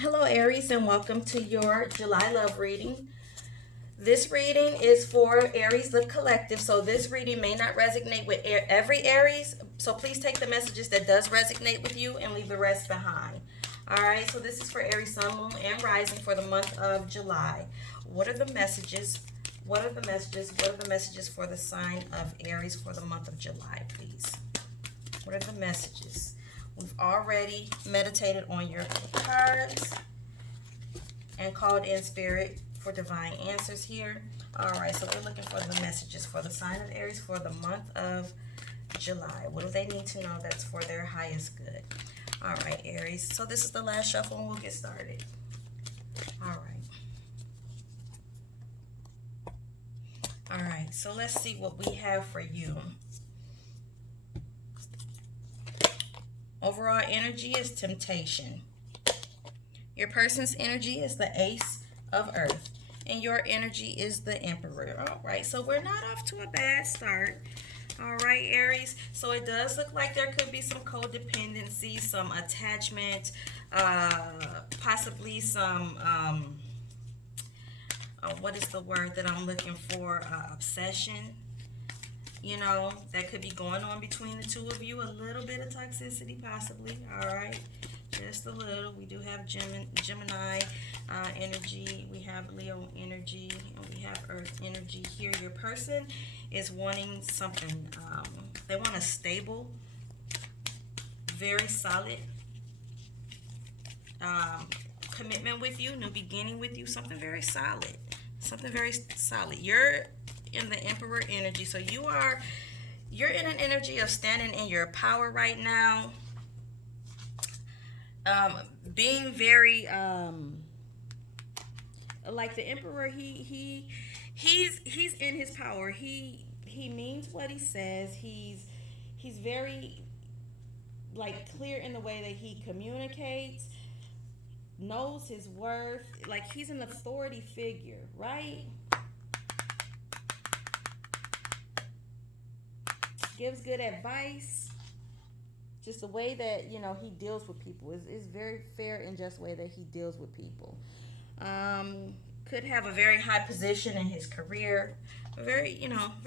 Hello, Aries, and welcome to your July love reading. This reading is for Aries, the collective. So this reading may not resonate with every Aries. So please take the messages that does resonate with you and leave the rest behind. All right. So this is for Aries, Sun, Moon, and Rising for the month of July. What are the messages? What are the messages? What are the messages for the sign of Aries for the month of July, please? What are the messages? We've already meditated on your cards and called in spirit for divine answers here. All right, so we're looking for the messages for the sign of Aries for the month of July. What do they need to know that's for their highest good? All right, Aries. So this is the last shuffle and we'll get started. All right. All right, so let's see what we have for you. Overall energy is temptation. Your person's energy is the Ace of Earth. And your energy is the Emperor. All right, so we're not off to a bad start. All right, Aries. So it does look like there could be some codependency, some attachment, possibly some, what is the word that I'm looking for? Obsession. That could be going on between the two of you. A little bit of toxicity, possibly. All right. Just a little. We do have Gemini energy. We have Leo energy. And we have Earth energy here. Your person is wanting something. They want a stable, very solid commitment with you, new beginning with you, something very solid. Something very solid. You're in the Emperor energy. So you're in an energy of standing in your power right now. Being very like the Emperor, he's in his power. He means what he says. He's very like clear in the way that he communicates, knows his worth. Like he's an authority figure, right? Gives good advice. Just the way that he deals with people is very fair and just way that he deals with people. Could have a very high position in his career. Very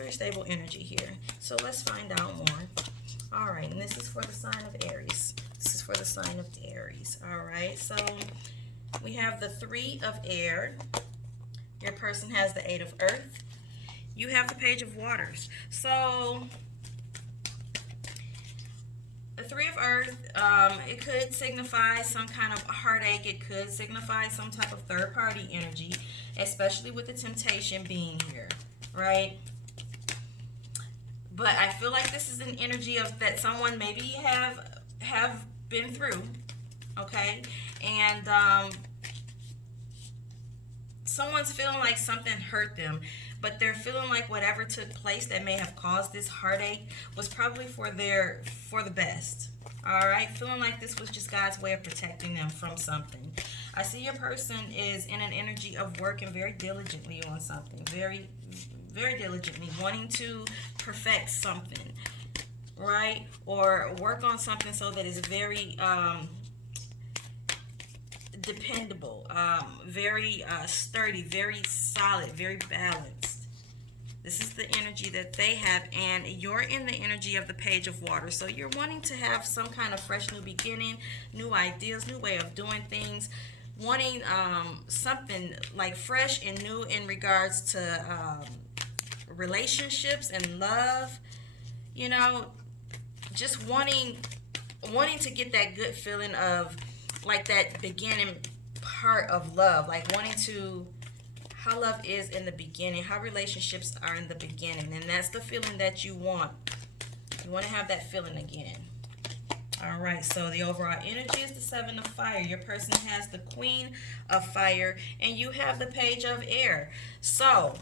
stable energy here. So let's find out more. All right, and this is for the sign of Aries. This is for the sign of Aries. All right, so we have the Three of Air. Your person has the Eight of Earth. You have the Page of Waters. So the Three of Earth, it could signify some kind of heartache. It could signify some type of third-party energy, especially with the temptation being here, right? But I feel like this is an energy of that someone maybe have been through, okay, and someone's feeling like something hurt them, but they're feeling like whatever took place that may have caused this heartache was probably for the best. All right, feeling like this was just God's way of protecting them from something. I see your person is in an energy of working very diligently on something, very very diligently, wanting to perfect something, right? Or work on something so that it's very dependable, very sturdy, very solid, very balanced. This is the energy that they have, and you're in the energy of the Page of Water. So you're wanting to have some kind of fresh new beginning, new ideas, new way of doing things, wanting something like fresh and new in regards to relationships and love. You know, just wanting to get that good feeling of like that beginning part of love, like wanting to how love is in the beginning, how relationships are in the beginning, and that's the feeling that you want. You want to have that feeling again. All right, so the overall energy is the Seven of Fire. Your person has the Queen of Fire, and you have the Page of Air. So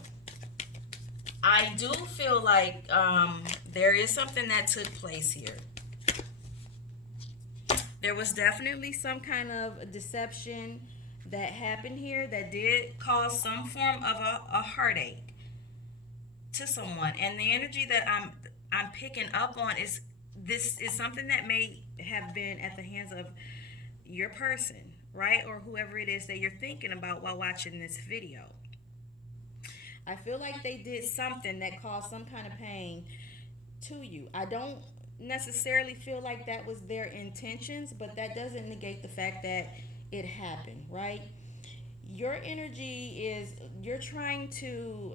I do feel like there is something that took place here. There was definitely some kind of deception that happened here that did cause some form of a heartache to someone. And the energy that I'm picking up on is this is something that may have been at the hands of your person. right? Or whoever it is that you're thinking about while watching this video. I feel like they did something that caused some kind of pain to you. I don't necessarily feel like that was their intentions, but that doesn't negate the fact that it happened, right? Your energy is you're trying to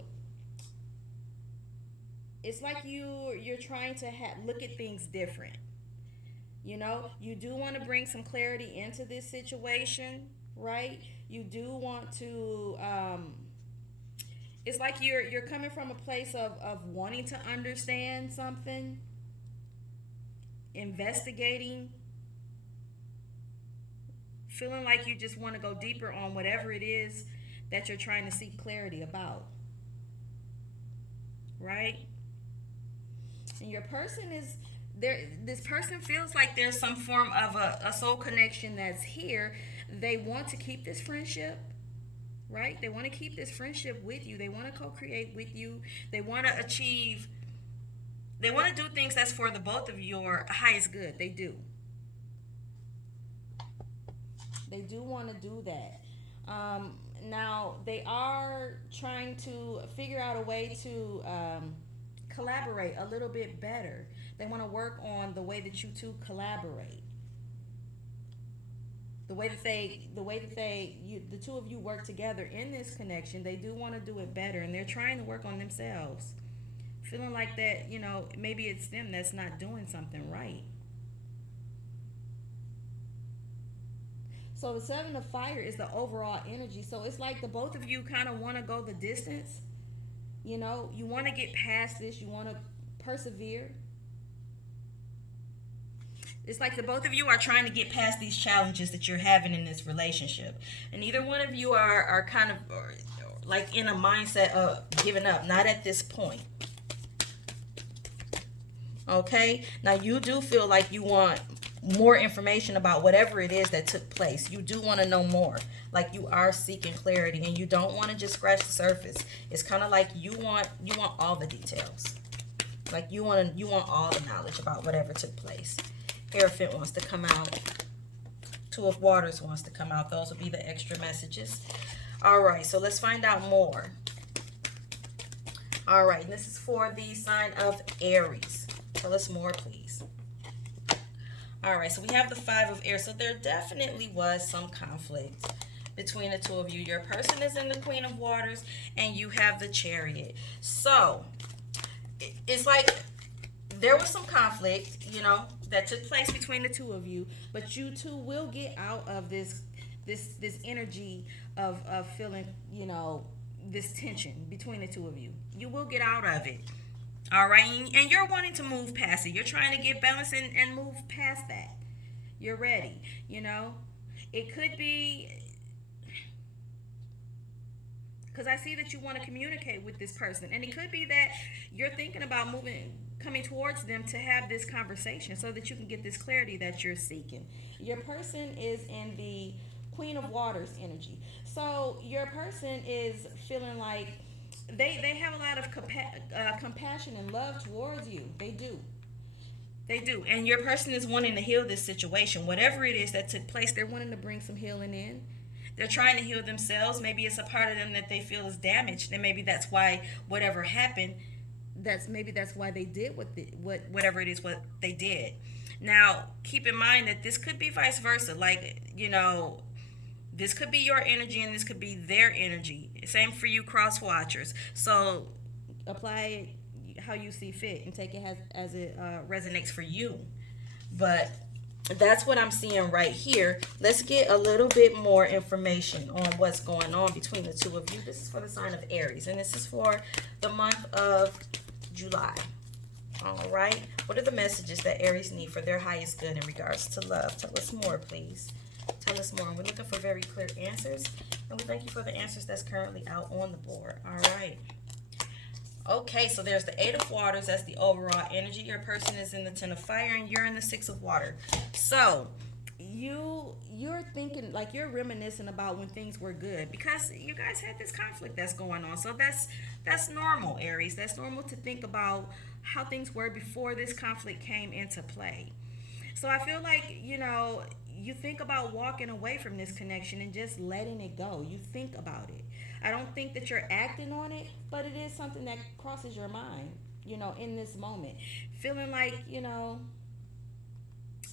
it's like you're trying to look at things different. You know, you do want to bring some clarity into this situation, right? You do want to it's like you're coming from a place of wanting to understand something, investigating, feeling like you just want to go deeper on whatever it is that you're trying to seek clarity about, right? And your person is there. This person feels like there's some form of a soul connection that's here. They want to keep this friendship, right? They want to keep this friendship with you. They want to co-create with you. They want to achieve. They want to do things that's for the both of your highest good. They do. They do want to do that. Now they are trying to figure out a way to collaborate a little bit better. They want to work on the way that you two collaborate. The two of you work together in this connection. They do want to do it better, and they're trying to work on themselves. Feeling like that, maybe it's them that's not doing something right. So the seven of fire is the overall energy. So it's like the both of you kind of want to go the distance. You want to get past this. You want to persevere. It's like the both of you are trying to get past these challenges that you're having in this relationship. And neither one of you are kind of like in a mindset of giving up. Not at this point. Okay? Now you do feel like you want more information about whatever it is that took place. You do want to know more. Like you are seeking clarity and you don't want to just scratch the surface. It's kind of like you want all the details. Like you want all the knowledge about whatever took place. Hierophant wants to come out. Two of Waters wants to come out. Those will be the extra messages. All right, so let's find out more. All right, this is for the sign of Aries. Tell us more, please. All right, so we have the Five of Air. So there definitely was some conflict between the two of you. Your person is in the Queen of Waters, and you have the Chariot. So it's like there was some conflict, that took place between the two of you. But you two will get out of this energy of feeling, this tension between the two of you. You will get out of it. All right, and you're wanting to move past it. You're trying to get balance and move past that. You're ready, It could be because I see that you want to communicate with this person, and it could be that you're thinking about coming towards them to have this conversation so that you can get this clarity that you're seeking. Your person is in the Queen of Waters energy. So your person is feeling like they have a lot of compassion and love towards you. They do. They do. And your person is wanting to heal this situation. Whatever it is that took place, they're wanting to bring some healing in. They're trying to heal themselves. Maybe it's a part of them that they feel is damaged. And maybe that's why whatever happened, that's why they did whatever it is what they did. Now, keep in mind that this could be vice versa. Like, this could be your energy and this could be their energy. Same for you cross watchers. So apply it how you see fit and take it as it resonates for you. But that's what I'm seeing right here. Let's get a little bit more information on what's going on between the two of you. This is for the sign of Aries, and this is for the month of July. All right. What are the messages that Aries need for their highest good in regards to love? Tell us more, please. Tell us more. We're looking for very clear answers, and we thank you for the answers that's currently out on the board. All right. Okay, so there's the Eight of Waters. That's the overall energy. Your person is in the Ten of Fire, and you're in the Six of Water. So you're thinking, like, you're reminiscing about when things were good because you guys had this conflict that's going on. So that's normal, Aries. That's normal to think about how things were before this conflict came into play. So I feel like, you think about walking away from this connection and just letting it go. You think about it. I don't think that you're acting on it, but it is something that crosses your mind, in this moment. Feeling like,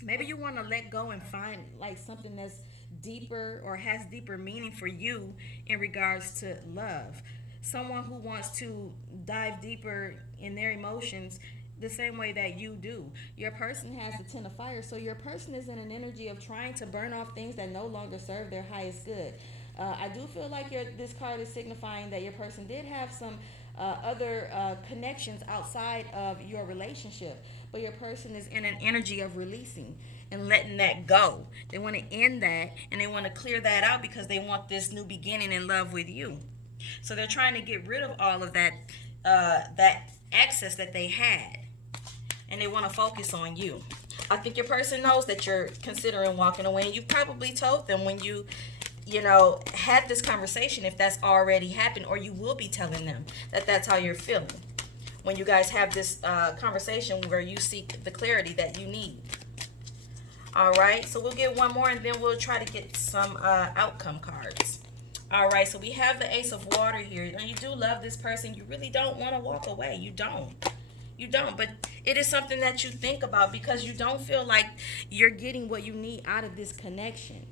maybe you want to let go and find like something that's deeper or has deeper meaning for you in regards to love. Someone who wants to dive deeper in their emotions the same way that you do. Your person has the 10 of fire, so your person is in an energy of trying to burn off things that no longer serve their highest good. I do feel like this card is signifying that your person did have some other connections outside of your relationship, but your person is in an energy of releasing and letting that go. They want to end that and they want to clear that out because they want this new beginning in love with you. So they're trying to get rid of all of that excess that they had, and they want to focus on you. I think your person knows that you're considering walking away, and you probably told them when you had this conversation, if that's already happened, or you will be telling them that that's how you're feeling when you guys have this conversation where you seek the clarity that you need. All right, so we'll get one more and then we'll try to get some outcome cards. All right, so we have the Ace of Water here. And you do love this person. You really don't want to walk away. You don't. But it is something that you think about because you don't feel like you're getting what you need out of this connection,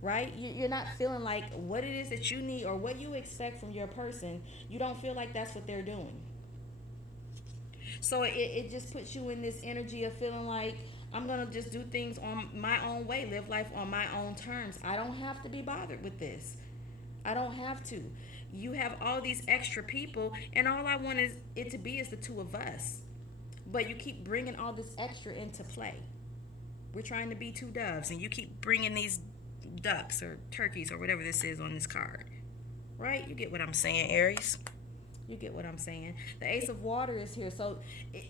right? You're not feeling like what it is that you need or what you expect from your person. You don't feel like that's what they're doing. So it just puts you in this energy of feeling like, I'm going to just do things on my own way, live life on my own terms. I don't have to be bothered with this. I don't have to. You have all these extra people, and all I want it to be is the two of us. But you keep bringing all this extra into play. We're trying to be two doves, and you keep bringing these ducks or turkeys or whatever this is on this card. Right? You get what I'm saying, Aries? You get what I'm saying? The Ace of Water is here, so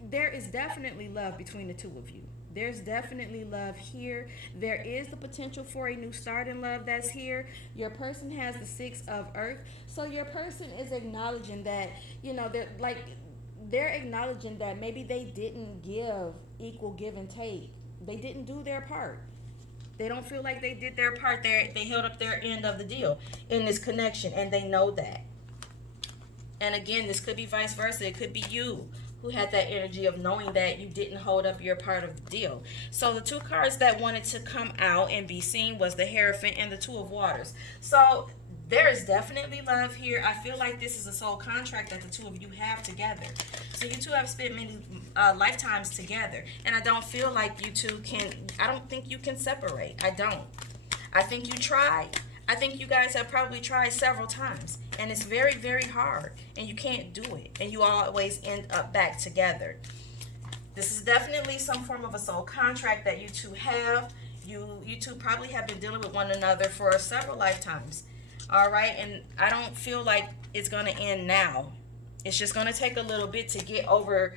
there is definitely love between the two of you. There's definitely love here. There is the potential for a new start in love that's here. Your person has the 6 of Earth. So your person is acknowledging that, they're acknowledging that maybe they didn't give equal give and take. They didn't do their part. They don't feel like they did their part. They held up their end of the deal in this connection, and they know that. And again, this could be vice versa. It could be you who had that energy of knowing that you didn't hold up your part of the deal. So the two cards that wanted to come out and be seen was the Hierophant and the Two of Waters. So there is definitely love here. I feel like this is a soul contract that the two of you have together. So you two have spent many lifetimes together. And I don't feel like you two I don't think you can separate. I don't. I think you tried. I think you guys have probably tried several times, and it's very, very hard, and you can't do it, and you always end up back together. This is definitely some form of a soul contract that you two have. You two probably have been dealing with one another for several lifetimes, all right? And I don't feel like it's going to end now. It's just going to take a little bit to get over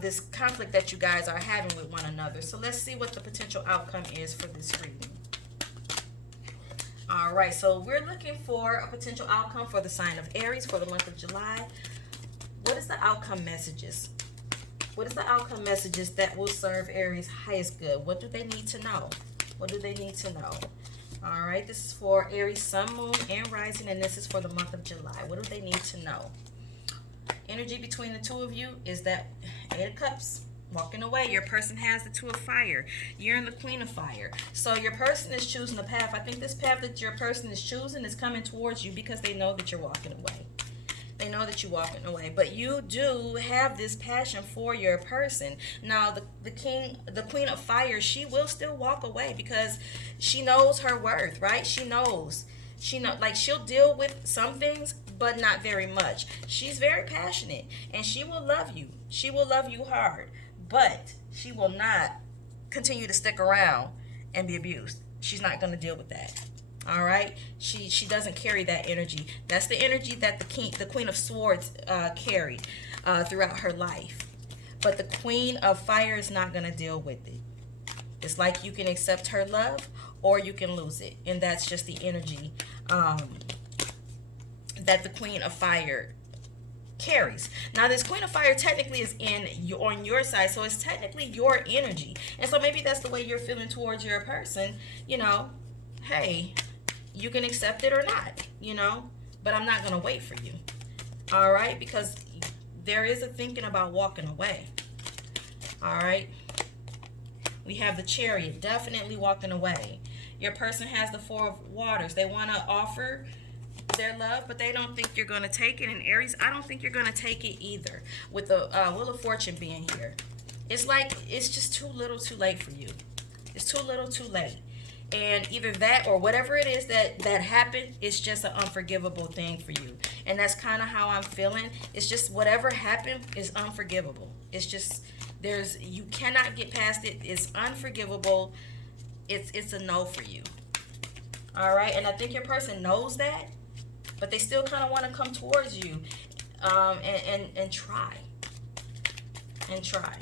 this conflict that you guys are having with one another. So let's see what the potential outcome is for this reading. All right, so we're looking for a potential outcome for the sign of Aries for the month of July. What is the outcome messages? What is the outcome messages that will serve Aries' highest good? What do they need to know? What do they need to know? All right, this is for Aries, Sun, Moon, and Rising, and this is for the month of July. What do they need to know? Energy between the two of you is that 8 of Cups. Walking away. Your person has the 2 of Fire. You're in the Queen of Fire. So your person is choosing the path. I think this path that your person is choosing is coming towards you because they know that you're walking away. They know that you're walking away. But you do have this passion for your person. Now, the Queen of Fire, she will still walk away because she knows her worth, right? She knows. She'll deal with some things, but not very much. She's very passionate, and she will love you. She will love you hard. But she will not continue to stick around and be abused. She's not going to deal with that. All right? She doesn't carry that energy. That's the energy that the Queen of Swords carried throughout her life. But the Queen of Fire is not going to deal with it. It's like you can accept her love or you can lose it. And that's just the energy that the Queen of Fire carries. Now this Queen of Fire technically is on your side, so it's technically your energy. And so maybe that's the way you're feeling towards your person. Hey, you can accept it or not, but I'm not going to wait for you. All right, because there is a thinking about walking away. All right, we have the Chariot, definitely walking away. Your person has the Four of Waters. They want to offer their love, but they don't think you're going to take it. And Aries, I don't think you're going to take it either, with the Wheel of Fortune being here. It's like it's just too little too late for you. It's too little too late. And either that or whatever it is that happened, it's just an unforgivable thing for you. And that's kind of how I'm feeling. It's just whatever happened is unforgivable. It's just, you cannot get past it. It's unforgivable. It's a no for you. All right. And I think your person knows that, but they still kind of want to come towards you and try. And try.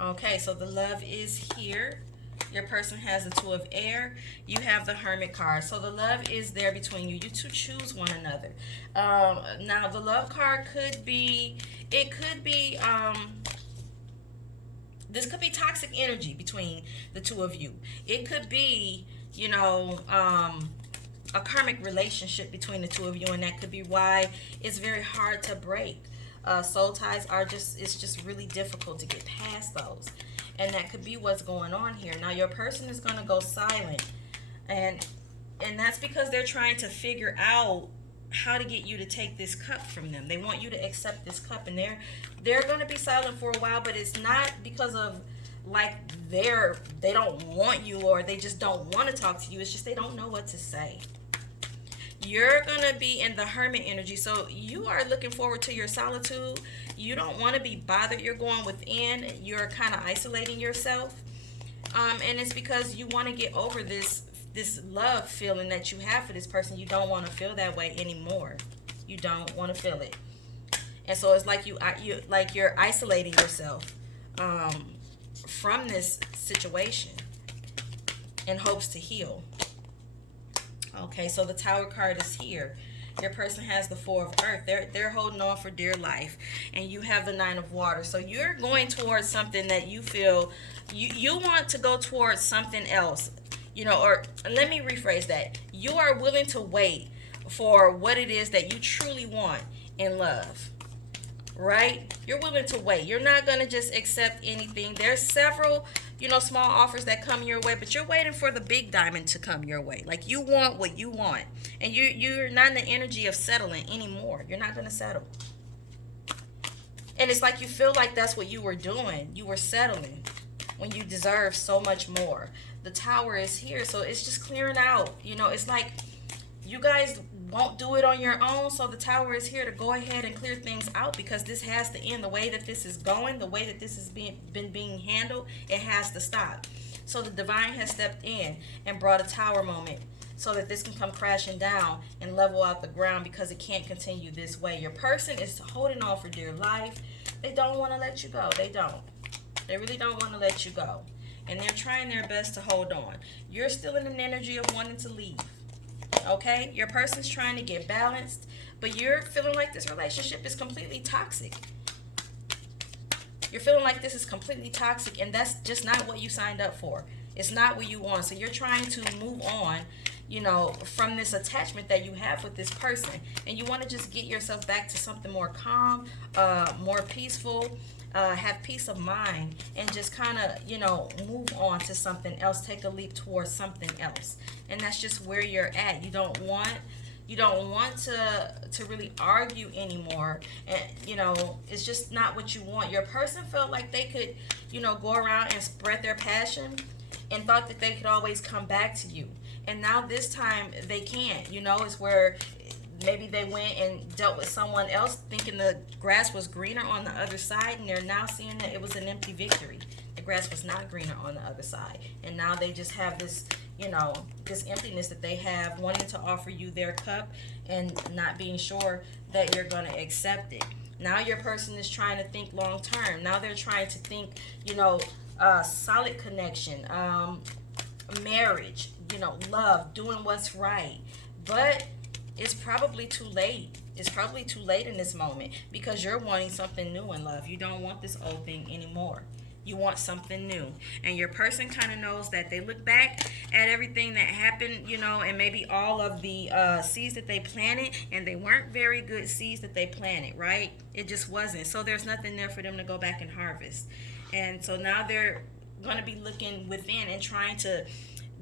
Okay, so the love is here. Your person has the Two of Air. You have the Hermit card. So the love is there between you. You two choose one another. Now the love card could be, this could be toxic energy between the two of you. It could be, a karmic relationship between the two of you, and that could be why it's very hard to break. Soul ties it's just really difficult to get past those. And that could be what's going on here. Now your person is going to go silent. And that's because they're trying to figure out how to get you to take this cup from them. They want you to accept this cup, and they're going to be silent for a while, but it's not because of like they don't want you or they just don't want to talk to you. It's just they don't know what to say. You're going to be in the Hermit energy. So you are looking forward to your solitude. You don't want to be bothered. You're going within. You're kind of isolating yourself. And it's because you want to get over this love feeling that you have for this person. You don't want to feel that way anymore. You don't want to feel it. And so it's like you're isolating yourself from this situation in hopes to heal. Okay, so the Tower card is here. Your person has the Four of Earth. They're holding on for dear life. And you have the Nine of Water. So you're going towards something that you feel you want to go towards something else. Or let me rephrase that. You are willing to wait for what it is that you truly want in love. Right? You're willing to wait. You're not going to just accept anything. There's several small offers that come your way, but you're waiting for the big diamond to come your way. Like you want what you want, and you're not in the energy of settling anymore. You're not going to settle. And it's like you feel like that's what you were doing. You were settling when you deserve so much more. The Tower is here, so it's just clearing out. It's like you guys won't do it on your own, so the Tower is here to go ahead and clear things out, because this has to end. The way that this is going, the way that this is been being handled, it has to stop. So the Divine has stepped in and brought a Tower moment so that this can come crashing down and level out the ground, because it can't continue this way. Your person is holding on for dear life. They don't want to let you go. They don't. They really don't want to let you go. And they're trying their best to hold on. You're still in an energy of wanting to leave. Okay, your person's trying to get balanced, but you're feeling like this relationship is completely toxic. You're feeling like this is completely toxic, and that's just not what you signed up for. It's not what you want. So you're trying to move on, from this attachment that you have with this person, and you want to just get yourself back to something more calm, more peaceful, have peace of mind, and just kind of, move on to something else, take a leap towards something else. And that's just where you're at. You don't want to really argue anymore. And, it's just not what you want. Your person felt like they could, go around and spread their passion and thought that they could always come back to you. And now this time they can't. It's where maybe they went and dealt with someone else thinking the grass was greener on the other side, and they're now seeing that it was an empty victory. The grass was not greener on the other side. And now they just have this, this emptiness that they have, wanting to offer you their cup and not being sure that you're going to accept it. Now your person is trying to think long term. Now they're trying to think, solid connection, marriage, love, doing what's right. But it's probably too late. It's probably too late in this moment because you're wanting something new in love. You don't want this old thing anymore. You want something new. And your person kind of knows that. They look back at everything that happened, and maybe all of the seeds that they planted, and they weren't very good seeds that they planted, right? It just wasn't. So there's nothing there for them to go back and harvest. And so now they're going to be looking within and trying to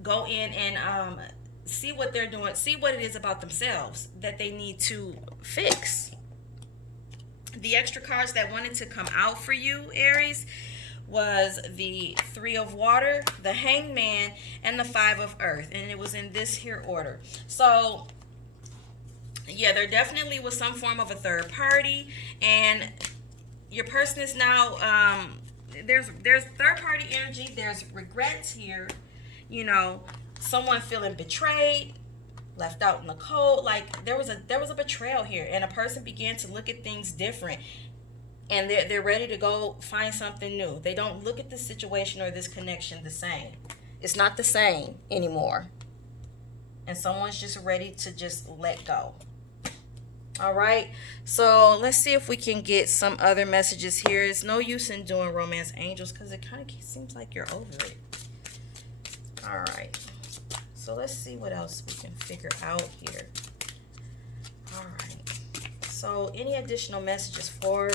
go in and see what they're doing, see what it is about themselves that they need to fix. The extra cards that wanted to come out for you, Aries, was the Three of Water, the Hangman, and the Five of Earth. And it was in this here order. So, yeah, there definitely was some form of a third party. And your person is now, there's third party energy. There's regrets here. Someone feeling betrayed, left out in the cold. Like there was a betrayal here. And a person began to look at things different. And they're ready to go find something new. They don't look at this situation or this connection the same. It's not the same anymore. And someone's just ready to just let go. All right. So let's see if we can get some other messages here. It's no use in doing romance angels because it kind of seems like you're over it. All right. So let's see what else we can figure out here. All right. So any additional messages for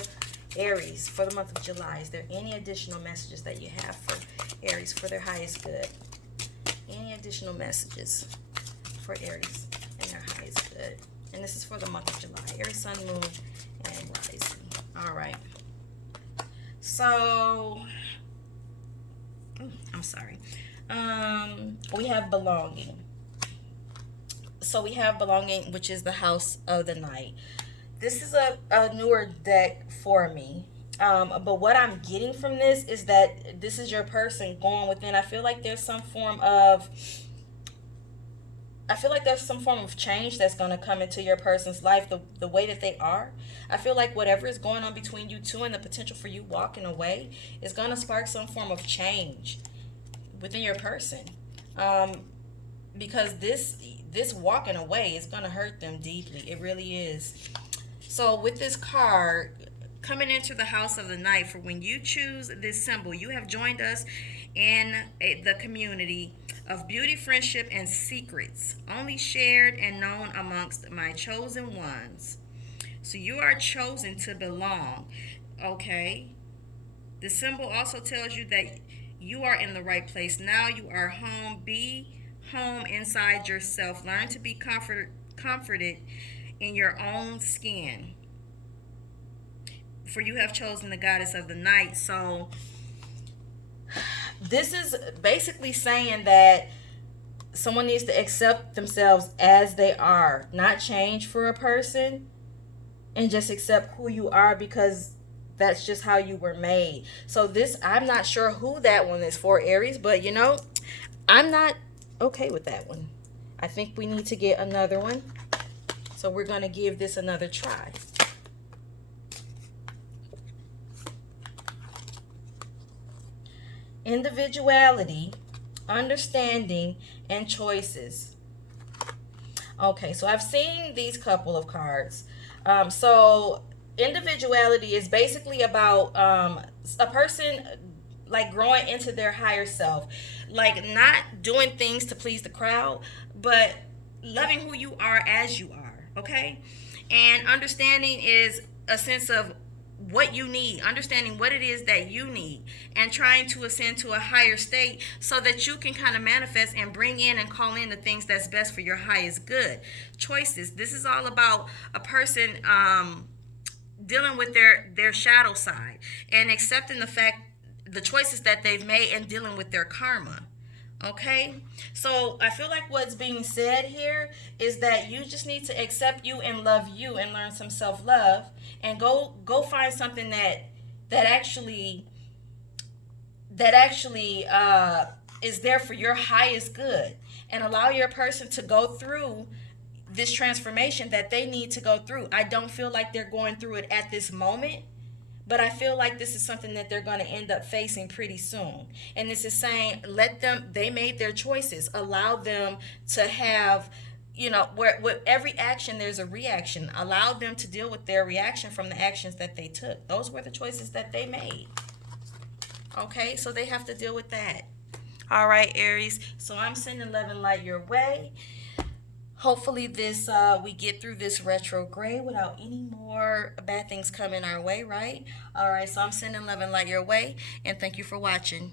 Aries for the month of July? Is there any additional messages that you have for Aries for their highest good? Any additional messages for Aries and their highest good? And this is for the month of July. Aries, Sun, Moon, and Rising. All right. So, I'm sorry. We have belonging. So we have belonging, which is the House of the Night. This is a newer deck for me. But what I'm getting from this is that this is your person going within. I feel like there's some form of change that's going to come into your person's life, the way that they are. I feel like whatever is going on between you two and the potential for you walking away is going to spark some form of change within your person. Because this walking away is going to hurt them deeply. It really is. So with this card coming into the House of the Night, for when you choose this symbol, you have joined us in the community of beauty, friendship, and secrets, only shared and known amongst my chosen ones. So you are chosen to belong, okay? The symbol also tells you that you are in the right place. Now you are home. Be home inside yourself. Learn to be comforted in your own skin. For you have chosen the goddess of the night. So this is basically saying that someone needs to accept themselves as they are, not change for a person, and just accept who you are because that's just how you were made. So this, I'm not sure who that one is for, Aries, but I'm not okay with that one. I think we need to get another one. So we're going to give this another try. Individuality, understanding, and choices. Okay, so I've seen these couple of cards. So individuality is basically about a person like growing into their higher self, like not doing things to please the crowd, but loving who you are as you are. Okay, and understanding is a sense of what you need, understanding what it is that you need, and trying to ascend to a higher state so that you can kind of manifest and bring in and call in the things that's best for your highest good. Choices. This is all about a person dealing with their shadow side and accepting the choices that they've made and dealing with their karma. Okay, so I feel like what's being said here is that you just need to accept you and love you and learn some self-love and go find something that actually is there for your highest good, and allow your person to go through this transformation that they need to go through. I don't feel like they're going through it at this moment, but I feel like this is something that they're going to end up facing pretty soon. And this is saying, let them, they made their choices. Allow them to have, you know, where with every action there's a reaction. Allow them to deal with their reaction from the actions that they took. Those were the choices that they made. Okay, so they have to deal with that. All right, Aries. So I'm sending love and light your way. Hopefully this we get through this retrograde without any more bad things coming our way, right? All right, so I'm sending love and light your way, and thank you for watching.